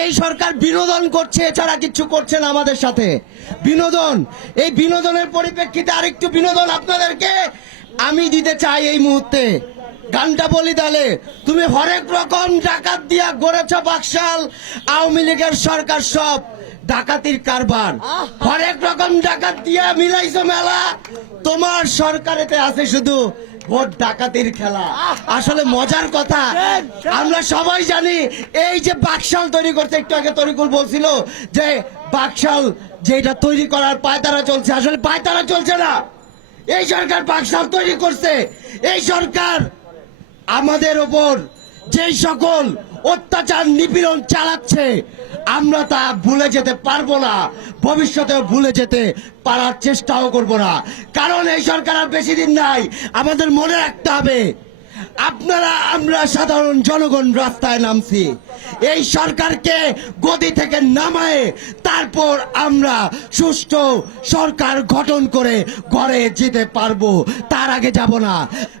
এই সরকার বিনোদন করছে এছাড়া কিছু করছে না আমাদের সাথে। বিনোদন এই বিনোদনের পরিপ্রেক্ষিতে আরেকটু বিনোদন আপনাদেরকে আমি দিতে চাই এই মুহূর্তে। গানটা বলি তাহলে তুমি হরেক রকম ডাকাত দিয়া গড়েছ বাকশাল আওয়ামী লীগের সরকার সব ডাকাতির কারবার। হরেক রকম ডাকাত দিয়া মিলাইছো মেলা তোমার সরকারেতে আছে শুধু ভোট ডাকাতির খেলা। আসলে মজার কথা আমরা সবাই জানি এই যে বাকশাল তৈরি করতে একটু আগে তরিকুল বলছিল যে বাকশাল যেটা তৈরি করার পায়তারা চলছে আসলে পায়তারা চলছে না। এই সরকার বাকশাল তৈরি করছে। এই সরকার আমাদের ওপর যেই সকল অত্যাচার নিপীড়ন চালাচ্ছে, আমরা তা ভুলে যেতে পারব না ভবিষ্যতে ভুলে যেতে পারার চেষ্টাও করব না। কারণ এই সরকার আর বেশি দিন নাই, আমাদের মনে রাখতে হবে, আপনারা, আমরা সাধারণ জনগণ রাস্তায় নামছি। এই সরকারকে গদি থেকে নামায় তারপর আমরা সুষ্ঠু সরকার গঠন করে ঘরে যেতে পারব। তার আগে যাব না।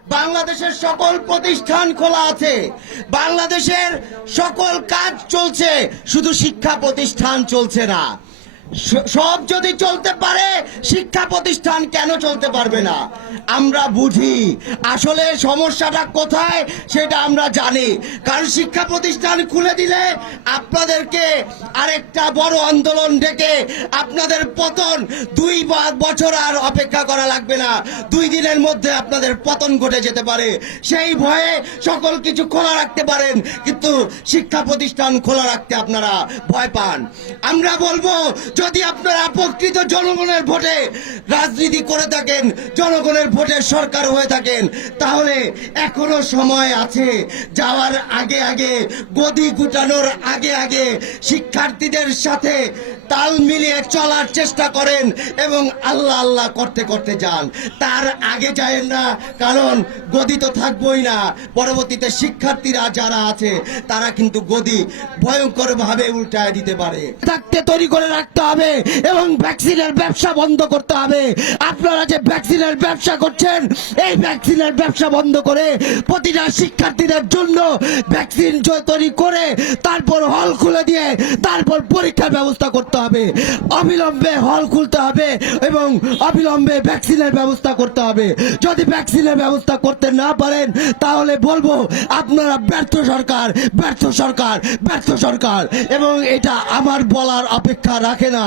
বাংলাদেশের সকল প্রতিষ্ঠান খোলা আছে। বাংলাদেশের সকল কাজ চলছে। শুধু শিক্ষা প্রতিষ্ঠান চলছে না। সব যদি চলতে পারে, শিক্ষা প্রতিষ্ঠান কেন চলতে পারবে না? আমরা বুঝি। আসলে সমস্যাটা কোথায়, সেটা আমরা জানি। কারণ শিক্ষা প্রতিষ্ঠান খুলে দিলে আপনাদেরকে আরেকটা বড় আন্দোলন ডেকে আপনাদের পতন দুই বছর আর অপেক্ষা করা লাগবে না। দুই দিনের মধ্যে আপনাদের পতন ঘটে যেতে পারে। সেই ভয়ে সকল কিছু খোলা রাখতে পারেন, কিন্তু শিক্ষা প্রতিষ্ঠান খোলা রাখতে আপনারা ভয় পান। আমরা বলব যদি আপনারা প্রকৃত জনগণের ভোটে রাজনীতি করে থাকেন, জনগণের ভোটের সরকার হয়ে থাকেন, তাহলে এখনও সময় আছে যাওয়ার আগে আগে, গদি গুটানোর আগে আগে শিক্ষার্থীদের সাথে তাল মিলিয়ে চলার চেষ্টা করেন এবং আল্লাহ আল্লাহ করতে করতে যান। তার আগে যায়েন না, কারণ গদি তো থাকবোই না। পরবর্তীতে শিক্ষার্থীরা যারা আছে, তারা কিন্তু গদি ভয়ঙ্কর ভাবে উল্টায় দিতে পারে। থাকতে তৈরি করে রাখতে হবে এবং ভ্যাকসিনের ব্যবসা বন্ধ করতে হবে। আপনারা যে ভ্যাকসিনের ব্যবসা করছেন, এই ভ্যাকসিনের ব্যবসা বন্ধ করে প্রতিটা শিক্ষার্থীদের জন্য ভ্যাকসিন তৈরি করে তারপর হল খুলে দিয়ে তারপর পরীক্ষার ব্যবস্থা করতে হবে। অবিলম্বে হল খুলতে হবে এবং অবিলম্বে ভ্যাকসিনের ব্যবস্থা করতে হবে। যদি ভ্যাকসিনের ব্যবস্থা করতে না পারেন, তাহলে বলব, আপনারা ব্যর্থ সরকার ব্যর্থ সরকার ব্যর্থ সরকার। এবং এটা আমার বলার অপেক্ষা রাখে না।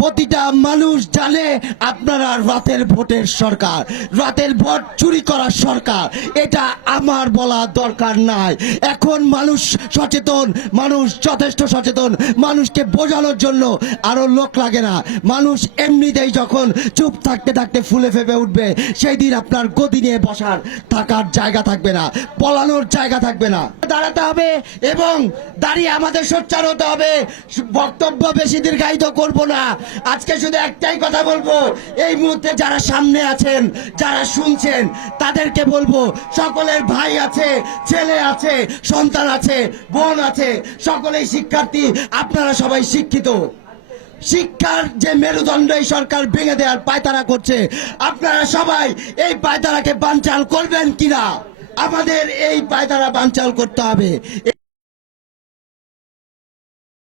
প্রতিটা মানুষ জানে আপনারা রাতের ভোটের সরকার। রাতের ভোট চুরি করার সরকার। এটা আমার বলা দরকার নাই। এখন মানুষ সচেতন, মানুষ যথেষ্ট সচেতন, মানুষকে বোঝানোর জন্য আরও লোক লাগে না। মানুষ এমনিতেই যখন চুপ থাকতে থাকতে ফুলে ফেপে উঠবে, সেই দিন আপনার গদি নিয়ে বসার থাকার জায়গা থাকবে না, পলানোর জায়গা থাকবে না। দাঁড়াতে হবে এবং দাঁড়িয়ে আমাদের সোচ্চার হতে হবে। বক্তব্য বেশি দীর্ঘায়িত করব না। আজকে শুধু একটাই কথা বলব, এই মুহূর্তে যারা সামনে আছেন, যারা শুনছেন, তাদেরকে বলব, সকলের ভাই আছে, ছেলে আছে, সন্তান আছে, বোন আছে, সকলেই শিক্ষার্থী, আপনারা সবাই শিক্ষিত। শিক্ষার যে মেরুদণ্ড এই সরকার ভেঙে দেওয়ার পায়তারা করছে, আপনারা সবাই এই পায়তারাকে বানচাল করবেন কিনা? আমাদের এই পায়তারা বানচাল করতে হবে।